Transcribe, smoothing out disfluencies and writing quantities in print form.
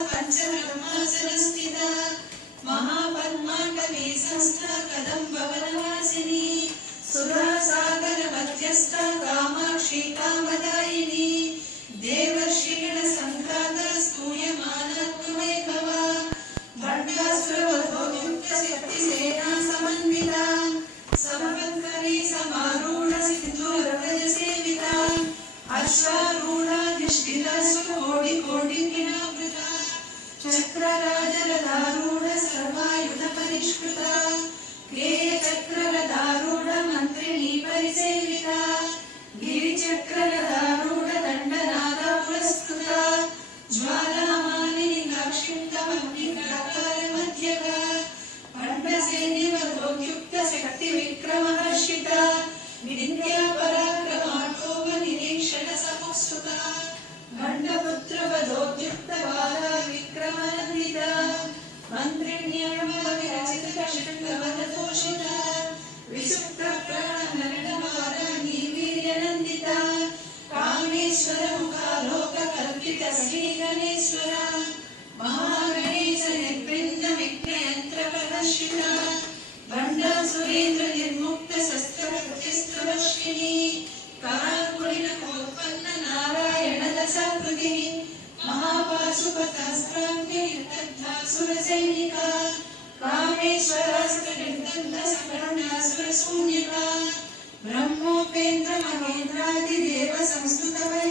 पंचब्रह्मासनस्थिता महापद्माटवी संस्था कदम्बवनवासिनी सुधासागर मध्यस्था कामाक्षी कामदायिनी देवर्षिगण संघाता स्तूयमाना त्वमेव भट्टासुरवधोयुक्त शक्तिसेना समन्विता समवत्करी समारूढ सिन्धुरव्रजसेविता अश्वारूढाधिष्ठिता सुकोटिकोटिकिनावृता चक्रराजरथारूढ सर्वायुध परिष्कृता केयचक्ररथारूढ मन्त्रिणी परिसेविता गिरिचक्ररथारूढ दण्डनादा पुरस्कृता ज्वालामालिनी नाक्षिप्तमग्निकराकारमध्यगा भण्डसेनिवधोद्युक्त शक्तिविक्रमहर्षिता विद्यापराक्रमाटोपनिरीक्षण समुत्सुका भण्डपुत्रवधोद्युक्त बाला विक्रमनन्दिता मन्त्रिण्यविरचितकृष्णवनतोषिता विसुप्तप्राणनरणवाराणी वीर्यनन्दिता कामेश्वरमुखालोककल्पिता श्रीगणेश्वरा महागणेश निर्वृन्दविघ्नयन्त्रप्रदर्शिता भण्डासुरेन्द्र निर्मुक्त शस्त्रप्रतिस्त्रवर्षिणी काकुलिनकोत्पन्न नारायण दशाकृति महापाशुपतास्त्राग्निर्दग्धासुरसैनिका कामेश्वरास्त्रनिर्दग्धसकरुणासुरशून्यका ब्रह्मोपेन्द्र महेन्द्रादिदेव संस्तुतवै